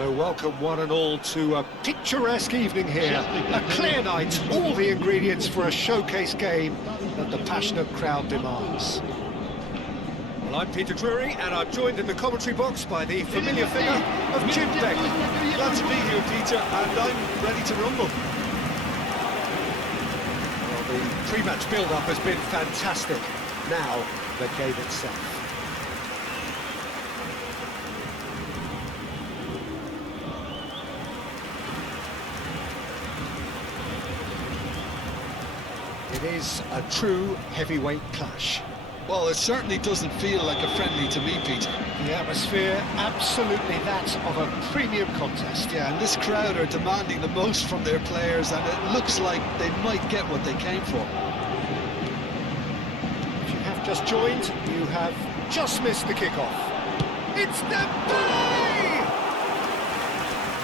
So welcome one and all to a picturesque evening here. A clear night, all the ingredients for a showcase game that the passionate crowd demands. Well, I'm Peter Drury, and I'm joined in the commentary box by the familiar figure of Jim Beck. Glad to be here, Peter, and I'm ready to rumble. Well, the pre-match build-up has been fantastic. Now, the game itself. It is a true heavyweight clash. Well, it certainly doesn't feel like a friendly to me, Peter. The atmosphere, absolutely that of a premium contest. Yeah, and this crowd are demanding the most from their players, and it looks like they might get what they came for. If you have just joined, you have just missed the kickoff. It's Dembele!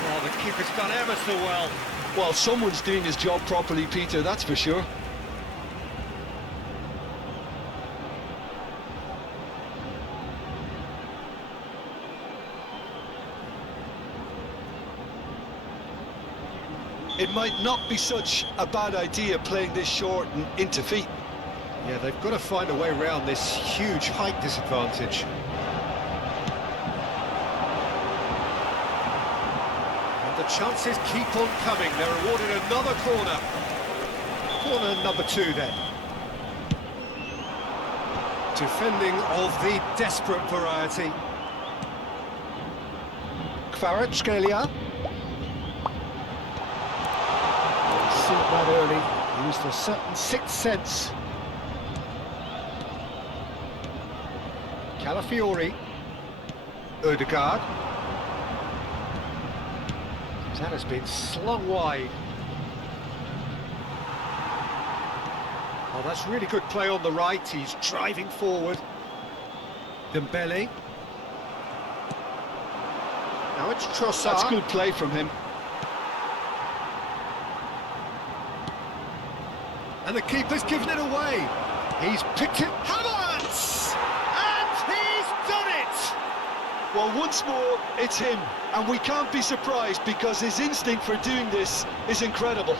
Oh, the keeper's done ever so well. Well, someone's doing his job properly, Peter, that's for sure. It might not be such a bad idea playing this short and into feet. Yeah, they've got to find a way around this huge height disadvantage. And the chances keep on coming. They're awarded another corner. Corner number 2 then. Defending of the desperate variety. Kvaratskhelia. Seen that early, used a certain sixth sense. Calafiori, Odegaard. That has been slung wide. Oh, that's really good play on the right. He's driving forward. Dembele. Now it's Trossard. That's good play from him. And the keeper's given it away. He's picked it. Havertz! And he's done it! Well, once more, it's him. And we can't be surprised because his instinct for doing this is incredible.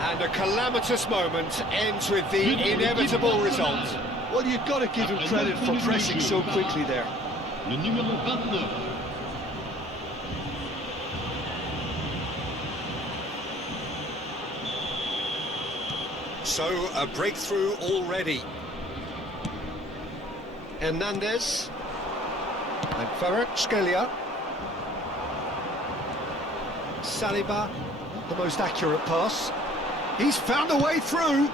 And a calamitous moment ends with the inevitable result. Well, you've got to give him credit for pressing so quickly there. Le numéro 29. So, a breakthrough already. Hernandez. And Kvaratskhelia. Saliba, not the most accurate pass. He's found a way through.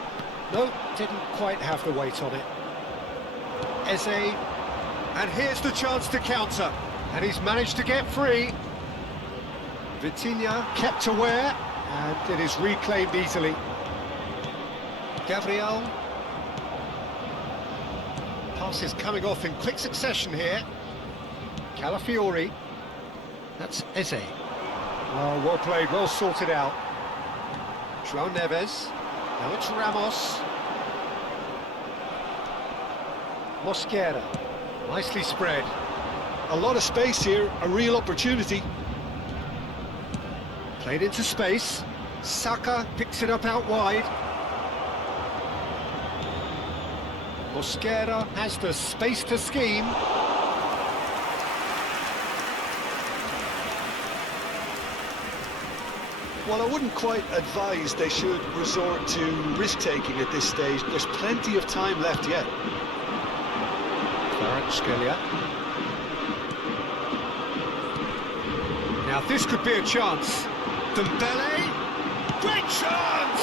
No, didn't quite have the weight on it. Eze. And here's the chance to counter. And he's managed to get free. Vitinha kept aware. And it is reclaimed easily. Gabriel. Passes coming off in quick succession here. Calafiori. That's Eze. Oh, well played, well sorted out. João Neves. Now it's Ramos. Mosquera. Nicely spread. A lot of space here, a real opportunity. Played into space. Saka picks it up out wide. Mosquera has the space to scheme. Well, I wouldn't quite advise they should resort to risk-taking at this stage. There's plenty of time left yet. Kvaratskhelia. Now this could be a chance. Dembele. Great chance!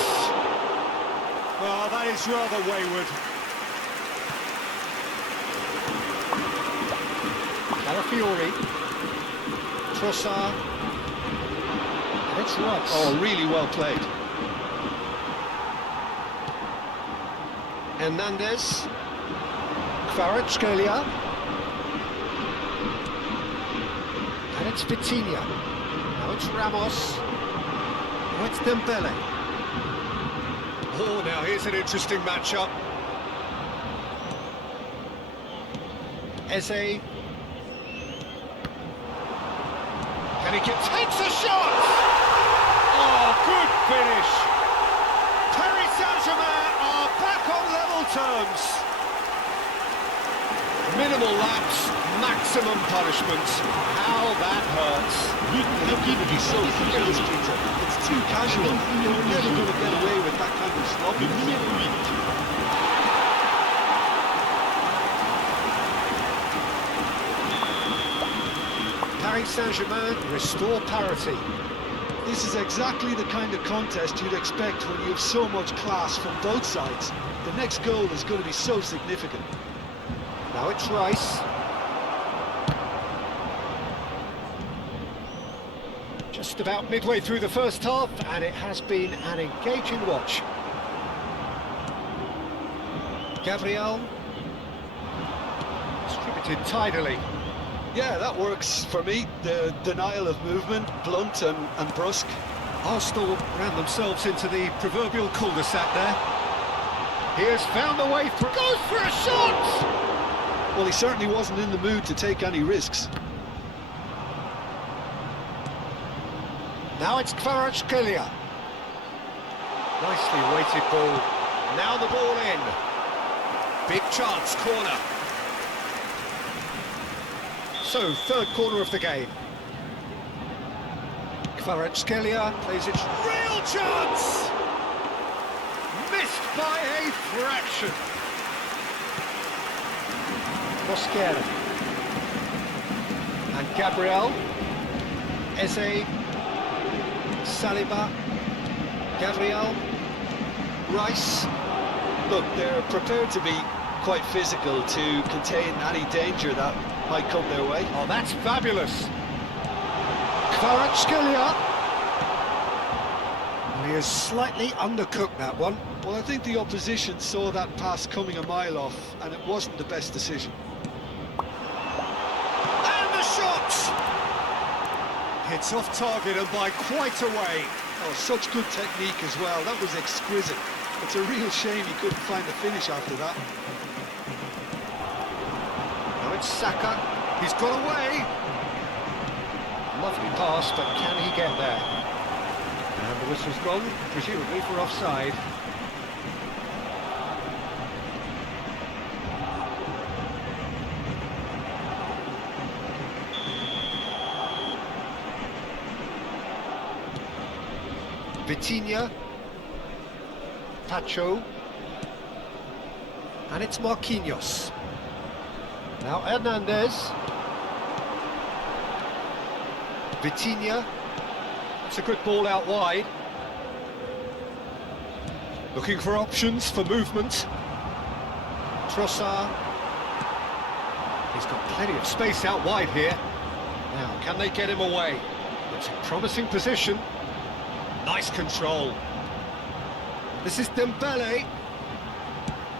Oh, that is rather wayward. Calafiori. Trossard. And it's Rice. Oh, really well played. Hernandez. Kvaratskhelia. And it's Vitinha. Now it's Ramos. Now it's Dembele. Oh, now here's an interesting matchup. Eze. And takes a shot! Oh, good finish! Paris Saint-Germain are back on level terms. Minimal lapse, maximum punishment. How that hurts. How can you be so careless, Peter? It's too casual. You're never going to get away with that kind of sloppiness. Paris Saint-Germain restore parity. This is exactly the kind of contest you'd expect when you have so much class from both sides. The next goal is going to be so significant. Now it's Rice. Just about midway through the first half, and it has been an engaging watch. Gabriel. Distributed tidily. Yeah, that works for me. The denial of movement, blunt and brusque. Arsenal ran themselves into the proverbial cul-de-sac there. He has found a way through. Goes for a shot! Well, he certainly wasn't in the mood to take any risks. Now it's Kvaratskhelia. Nicely weighted ball. Now the ball in. Big chance, corner. So, third corner of the game. Kvaratskhelia plays it. Real chance! Missed by a fraction. Mosquera. And Gabriel. Eze. Saliba. Gabriel. Rice. Look, they're prepared to be quite physical to contain any danger that might come their way. Oh, that's fabulous. Kvaratskhelia. He has slightly undercooked that one. Well, I think the opposition saw that pass coming a mile off, and it wasn't the best decision. And the shot! Hits off target and by quite a way. Oh, such good technique as well. That was exquisite. It's a real shame he couldn't find the finish after that. Now it's Saka. He's got away. Lovely pass, but can he get there? And the whistle's gone, presumably for offside. Vitinha. Pacho. And it's Marquinhos. Now Hernandez. Vitinha. It's a good ball out wide. Looking for options for movement. Trossard. He's got plenty of space out wide here. Now, can they get him away? It's a promising position. Nice control. This is Dembele.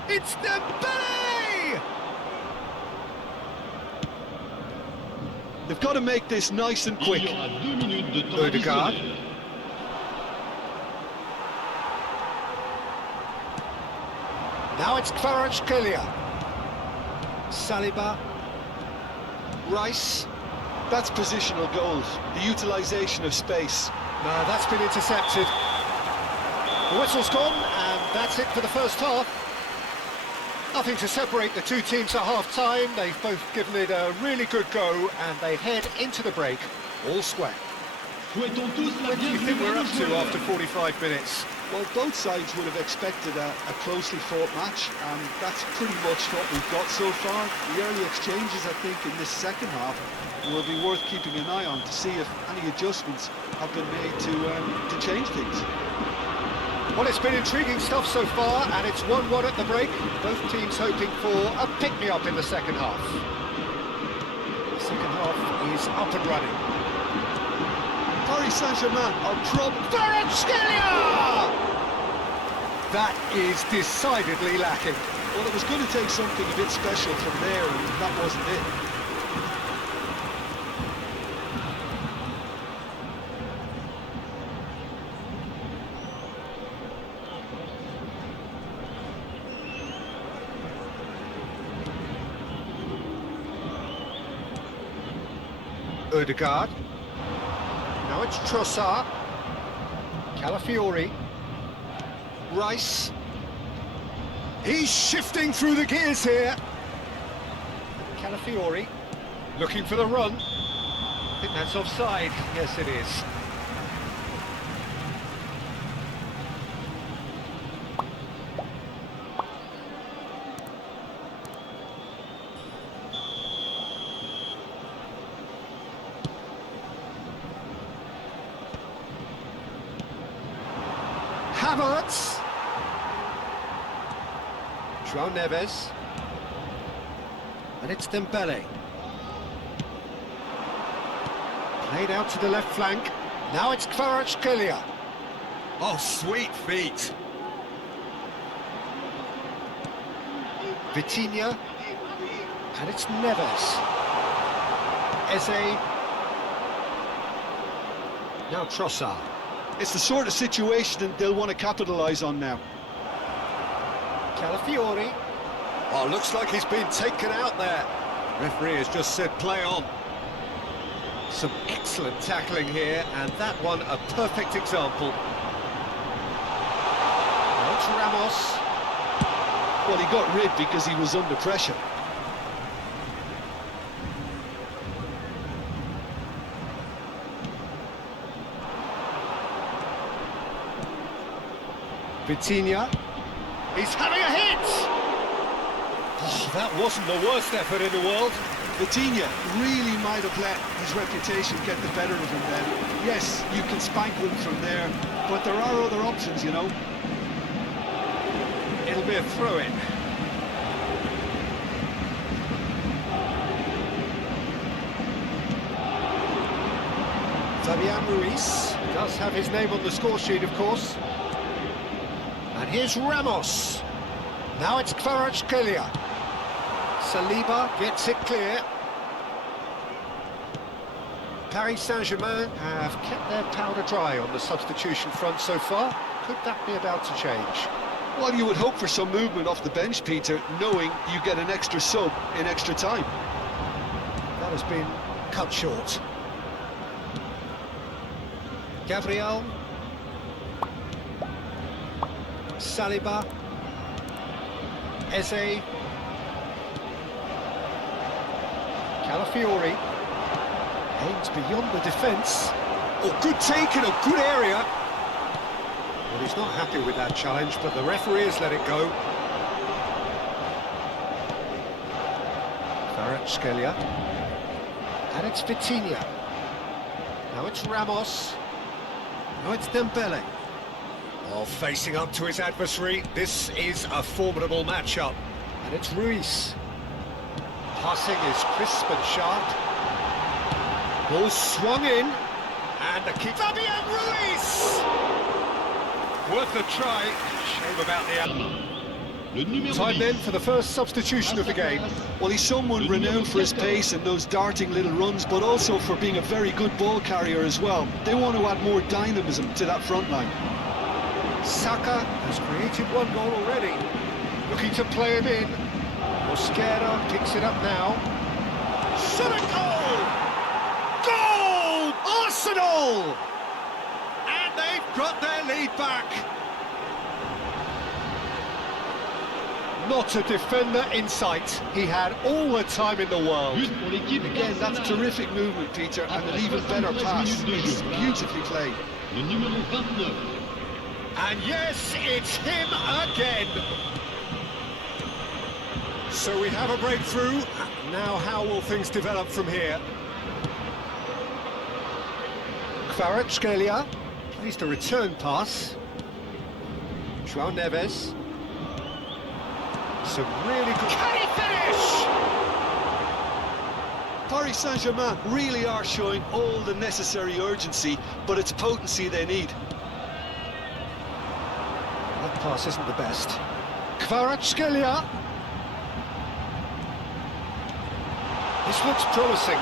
It's Dembele! They've got to make this nice and quick. Odegaard. Now it's Kvaratskhelia. Saliba. Rice. That's positional goals, the utilisation of space. No, that's been intercepted. The whistle's gone, and that's it for the first half. Nothing to separate the two teams at half-time. They've both given it a really good go, and they head into the break all square. What do you think we're up to after 45 minutes? Well, both sides would have expected a closely fought match, and that's pretty much what we've got so far. The early exchanges, I think, in this second half will be worth keeping an eye on to see if any adjustments have been made to change things. Well, it's been intriguing stuff so far, and it's 1-1 at the break. Both teams hoping for a pick-me-up in the second half. The second half is up and running. Paris Saint-Germain are Kvaratskhelia! That is decidedly lacking. Well, it was going to take something a bit special from there, and that wasn't it. Odegaard. Now it's Trossard. Calafiori. Rice. He's shifting through the gears here. Calafiori. Looking for the run. I think that's offside. Yes, it is. Havertz. João Neves. And it's Dembele. Played out to the left flank. Now it's Kvaratskhelia. Oh, sweet feet. Vitinha. And it's Neves. Eze. Now Trossard. It's the sort of situation that they'll want to capitalise on now. Calafiori. Oh, looks like he's been taken out there. Referee has just said play on. Some excellent tackling here, and that one a perfect example. Now it's Ramos. Well, he got rid because he was under pressure. Vitinha. He's having a hit! Oh, that wasn't the worst effort in the world. Vitinha really might have let his reputation get the better of him then. Yes, you can spank him from there, but there are other options, you know. It'll be a throw-in. Fabian Ruiz does have his name on the score sheet, of course. And here's Ramos. Now it's Kvaratskhelia. Saliba gets it clear. Paris Saint-Germain have kept their powder dry on the substitution front so far. Could that be about to change? Well, you would hope for some movement off the bench, Peter, knowing you get an extra sub in extra time. That has been cut short. Gabriel. Saliba. Eze. Calafiori. Aims beyond the defence. Oh, good take in a good area. Well, he's not happy with that challenge, but the referee has let it go. Kvaratskhelia. And it's Vitinha. Now it's Ramos. Now it's Dembele. Oh, facing up to his adversary, this is a formidable matchup. And it's Ruiz. Passing is crisp and sharp. Ball swung in. And the keeper... Fabian Ruiz! Worth a try. Shame about the... Time then for the first substitution of the game. Well, he's someone renowned for his pace and those darting little runs, but also for being a very good ball carrier as well. They want to add more dynamism to that front line. Saka has created one goal already. Looking to play him in. Mosquera picks it up now. Shot a goal! Goal! Arsenal! And they've got their lead back. Not a defender in sight. He had all the time in the world. Again, that's terrific movement, Peter, and an even better pass. It's beautifully played. And yes, it's him again. So we have a breakthrough. Now how will things develop from here? Kvaratskhelia plays the return pass. João Neves. Some really good... Can he finish? Paris Saint-Germain really are showing all the necessary urgency, but it's potency they need. That pass isn't the best. Kvaratskhelia. This looks promising.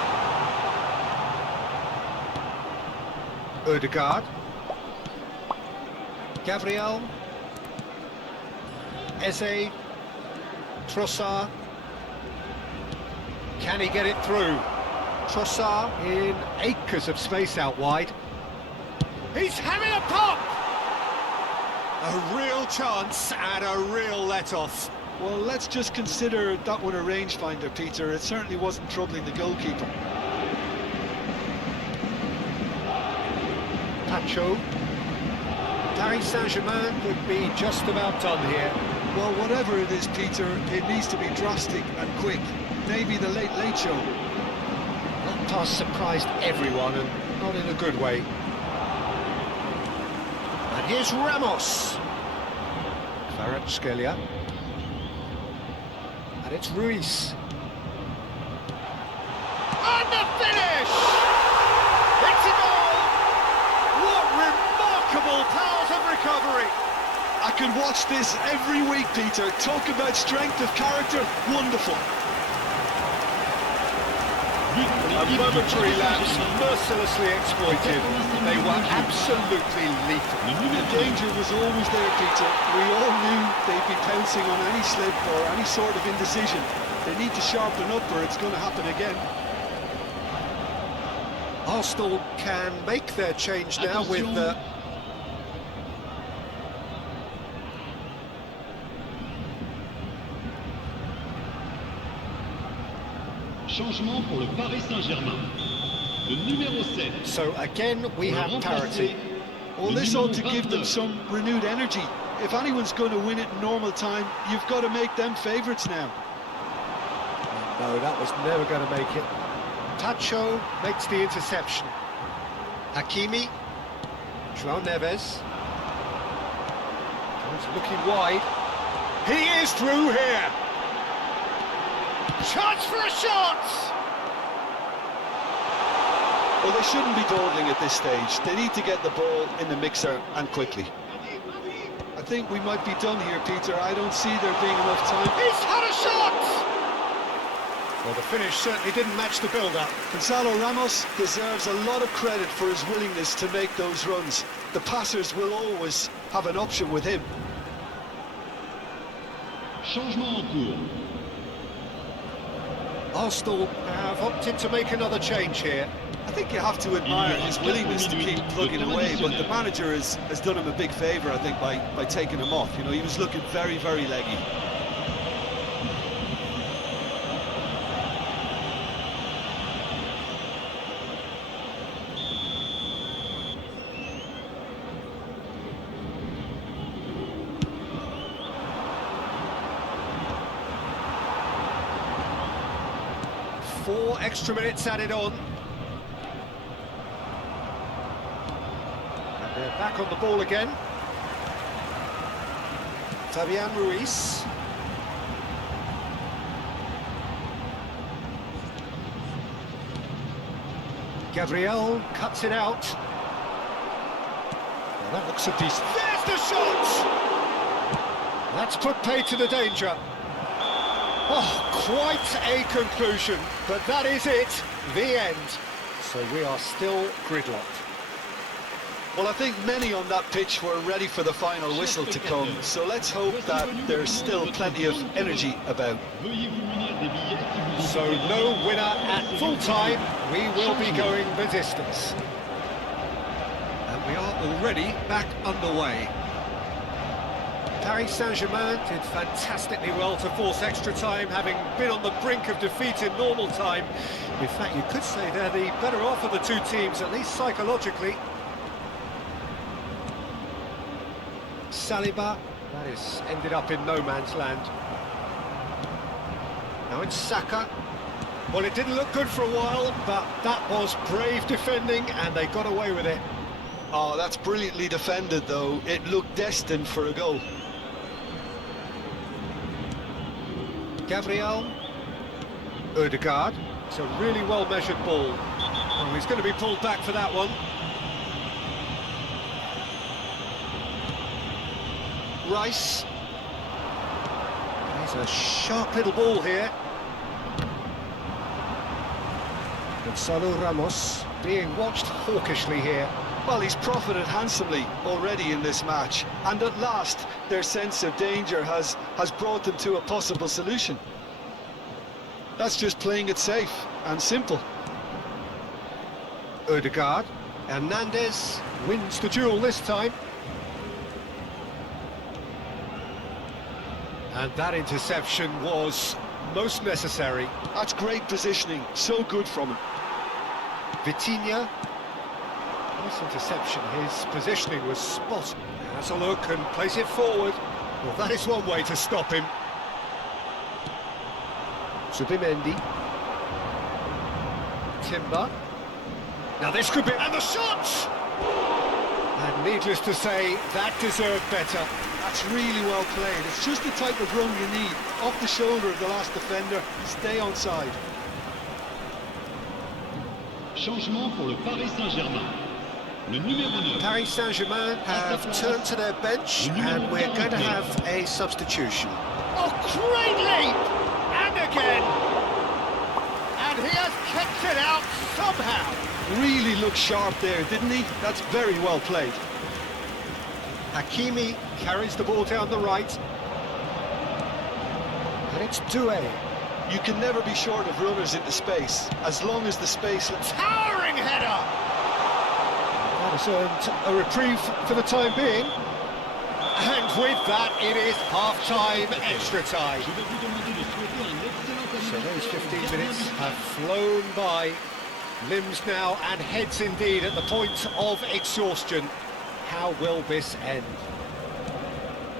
Odegaard. Gabriel. Eze. Trossard. Can he get it through? Trossard in acres of space out wide. He's having a pop! A real chance and a real let-off. Well, let's just consider that one a rangefinder, Peter. It certainly wasn't troubling the goalkeeper. Pacho. Paris Saint-Germain could be just about done here. Well, whatever it is, Peter, it needs to be drastic and quick. Maybe the late show. That pass surprised everyone, and not in a good way. And here's Ramos. Kvaratskhelia. And it's Ruiz. And the finish! It's a goal! What remarkable powers of recovery! I could watch this every week, Peter. Talk about strength of character. Wonderful. A momentary lapse, mercilessly exploited. They were absolutely lethal. The danger was always there, Peter. We all knew they'd be pouncing on any slip or any sort of indecision. They need to sharpen up or it's going to happen again. Arsenal can make their change now with... Changement pour le Paris Saint-Germain. Le numéro 7. So again, we have parity. Well, this ought to give them some renewed energy. If anyone's going to win it in normal time, you've got to make them favourites now. No, that was never going to make it. Tacho makes the interception. Hakimi. João Neves. He's looking wide. He is through here. Chance for a shot! Well, they shouldn't be dawdling at this stage. They need to get the ball in the mixer and quickly. I think we might be done here, Peter. I don't see there being enough time. He's had a shot! Well, the finish certainly didn't match the build-up. Gonzalo Ramos deserves a lot of credit for his willingness to make those runs. The passers will always have an option with him. Changement en cours. Arsenal have opted to make another change here. I think you have to admire his willingness to keep plugging away, but the manager has done him a big favour, I think, by taking him off. You know, he was looking very, very leggy. Four extra minutes added on. And they're back on the ball again. Fabian Ruiz. Gabriel cuts it out. Well, that looks a decent... There's the shot! That's put paid to the danger. Oh, quite a conclusion, but that is it, the end. So we are still gridlocked. Well, I think many on that pitch were ready for the final whistle to come, so let's hope that there's still plenty of energy about. So no winner at full time, we will be going the distance. And we are already back underway. Paris Saint-Germain did fantastically well to force extra time, having been on the brink of defeat in normal time. In fact, you could say they're the better off of the two teams, at least psychologically. Saliba, that is ended up in no man's land. Now it's Saka. Well, it didn't look good for a while, but that was brave defending, and they got away with it. Oh, that's brilliantly defended, though. It looked destined for a goal. Gabriel. Odegaard. It's a really well-measured ball. Oh, he's going to be pulled back for that one. Rice. He's a sharp little ball here. Gonzalo Ramos being watched hawkishly here. Well, he's profited handsomely already in this match, and at last their sense of danger has brought them to a possible solution. That's just playing it safe and simple. Odegaard. Hernandez. Wins the duel this time. And that interception was most necessary. That's great positioning, so good from him. Vitinha. Nice interception, his positioning was spot. Has a look and plays it forward. Well, that is one way to stop him. Zubimendi. Timber. Now this could be... And the shot! And needless to say, that deserved better. That's really well played. It's just the type of run you need. Off the shoulder of the last defender, stay onside. Changement pour le Paris Saint-Germain. Le numéro 9. Paris Saint-Germain have turned to their bench and we're going to have a substitution. Oh, great leap! And again! And he has kicked it out somehow. Really looked sharp there, didn't he? That's very well played. Hakimi carries the ball down the right. And it's Doué. You can never be short of runners into space, as long as the space... Towering header! That has earned a reprieve for the time being. And with that, it is half-time, extra time. So those 15 minutes have flown by. Limbs now and heads indeed at the point of exhaustion. How will this end?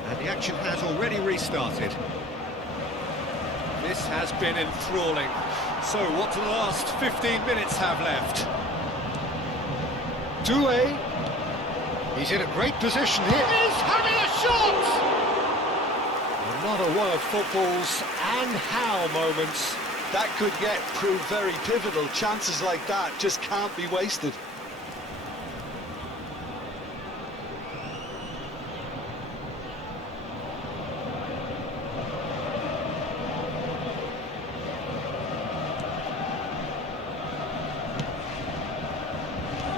And the action has already restarted. This has been enthralling. So what do the last 15 minutes have left? Doué. He's in a great position here. He's having a shot! Another one of football's and how moments. That could prove very pivotal. Chances like that just can't be wasted.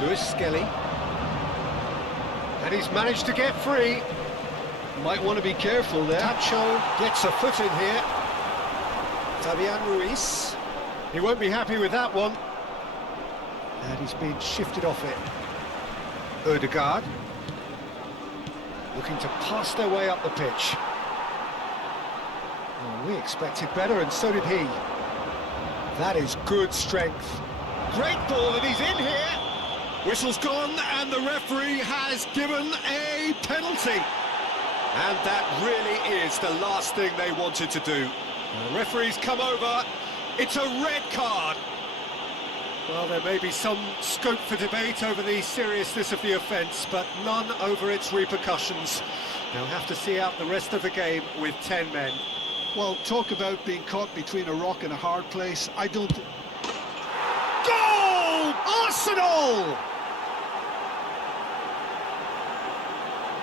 Lewis Skelly. And he's managed to get free. Might want to be careful there. Tacho gets a foot in here. Fabian Ruiz. He won't be happy with that one. And he's been shifted off it. Odegaard. Looking to pass their way up the pitch. Well, we expected better, and so did he. That is good strength. Great ball, and he's in here. Whistle's gone, and the referee has given a penalty. And that really is the last thing they wanted to do. The referee's come over. It's a red card. Well, there may be some scope for debate over the seriousness of the offence, but none over its repercussions. They'll have to see out the rest of the game with 10 men. Well, talk about being caught between a rock and a hard place. I don't... Goal! Arsenal!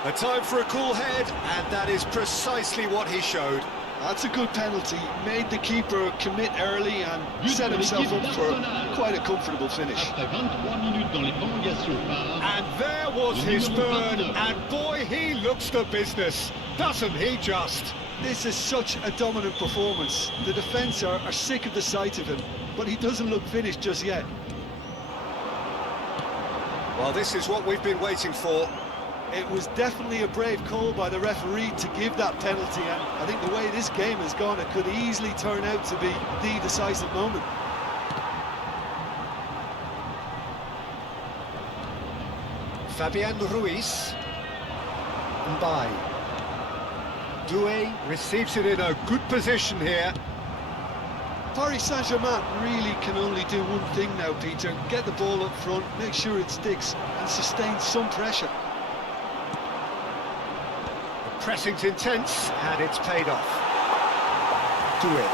A time for a cool head, and that is precisely what he showed. That's a good penalty. Made the keeper commit early and set himself up for quite a comfortable finish. And there was his third, and boy, he looks the business, doesn't he just? This is such a dominant performance. The defence are sick of the sight of him, but he doesn't look finished just yet. Well, this is what we've been waiting for. It was definitely a brave call by the referee to give that penalty, and I think the way this game has gone, it could easily turn out to be the decisive moment. Fabian Ruiz. Mbaye. Doué receives it in a good position here. Paris Saint-Germain really can only do one thing now, Peter. Get the ball up front, make sure it sticks, and sustain some pressure. Pressing's intense, and it's paid off. Doué.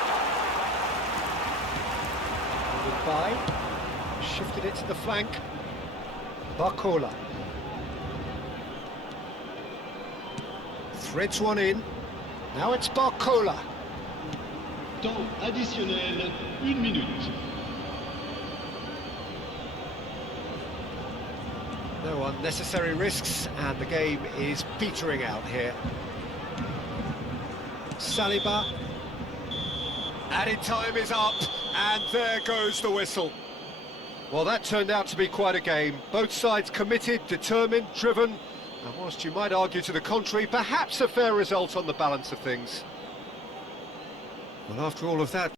Goodbye. Shifted it to the flank. Barcola. Threads one in. Now it's Barcola. Temps additionnel, 1 minute. No unnecessary risks, and the game is petering out here. Saliba. Added time is up, and there goes the whistle. Well, that turned out to be quite a game. Both sides committed, determined, driven, and whilst you might argue to the contrary, perhaps a fair result on the balance of things. Well, after all of that,